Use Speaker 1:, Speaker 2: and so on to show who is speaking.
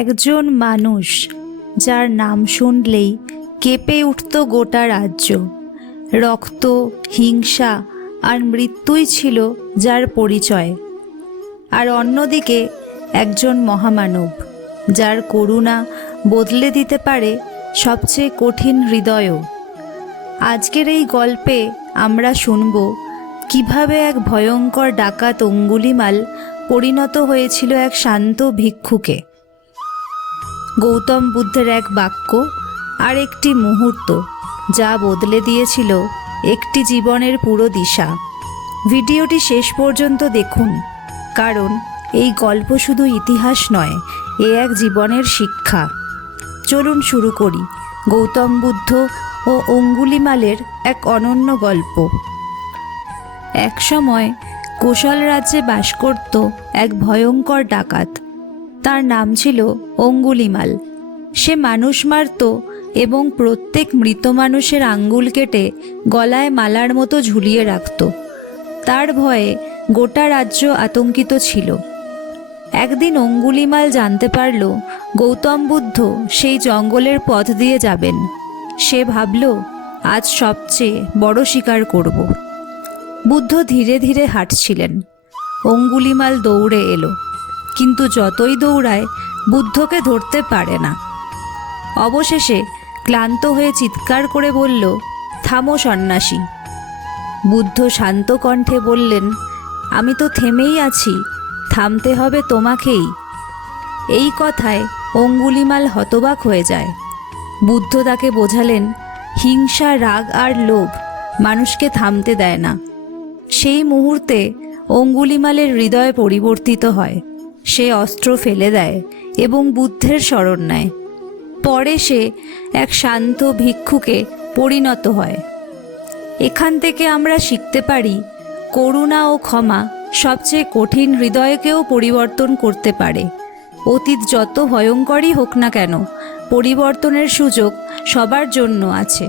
Speaker 1: একজন মানুষ, যার নাম শুনলেই কেঁপে উঠত গোটা রাজ্য। রক্ত, হিংসা আর মৃত্যুই ছিল যার পরিচয়। আর অন্যদিকে একজন মহামানব, যার করুণা বদলে দিতে পারে সবচেয়ে কঠিন হৃদয়ও। আজকের এই গল্পে আমরা শুনব কীভাবে এক ভয়ঙ্কর ডাকাত অঙ্গুলিমাল পরিণত হয়েছিল এক শান্ত ভিক্ষুকে। গৌতম বুদ্ধের এক বাক্য আর একটি মুহূর্ত, যা বদলে দিয়েছিল একটি জীবনের পুরো দিশা। ভিডিওটি শেষ পর্যন্ত দেখুন, কারণ এই গল্প শুধু ইতিহাস নয়, এ এক জীবনের শিক্ষা। চলুন শুরু করি, গৌতম বুদ্ধ ও অঙ্গুলিমালের এক অনন্য গল্প। এক সময় কোশল রাজ্যে বাস করত এক ভয়ঙ্কর ডাকাত। তার নাম ছিল অঙ্গুলিমাল। সে মানুষ মারত এবং প্রত্যেক মৃত মানুষের আঙ্গুল কেটে গলায় মালার মতো ঝুলিয়ে রাখত। তার ভয়ে গোটা রাজ্য আতঙ্কিত ছিল। একদিন অঙ্গুলিমাল জানতে পারল, গৌতম বুদ্ধ সেই জঙ্গলের পথ দিয়ে যাবেন। সে ভাবল, আজ সবচেয়ে বড় শিকার করব। বুদ্ধ ধীরে ধীরে হাঁটছিলেন। অঙ্গুলিমাল দৌড়ে এলো। কিন্তু যতই দৌড়ায়, বুদ্ধকে ধরতে পারে না। অবশেষে ক্লান্ত হয়ে চিৎকার করে বলল, থামো সন্ন্যাসী। বুদ্ধ শান্ত কণ্ঠে বললেন, আমি তো থেমেই আছি, থামতে হবে তোমাকেই। এই কথায় অঙ্গুলিমাল হতবাক হয়ে যায়। বুদ্ধ তাকে বোঝালেন, হিংসা, রাগ আর লোভ মানুষকে থামতে দেয় না। সেই মুহূর্তে অঙ্গুলিমালের হৃদয় পরিবর্তিত হয়। সে অস্ত্র ফেলে দেয় এবং বুদ্ধের স্মরণ নেয়। পরে সে এক শান্ত ভিক্ষুকে পরিণত হয়। এখান থেকে আমরা শিখতে পারি, করুণা ও ক্ষমা সবচেয়ে কঠিন হৃদয়কেও পরিবর্তন করতে পারে। অতীত যত ভয়ঙ্করই হোক না কেন, পরিবর্তনের সুযোগ সবার জন্য আছে।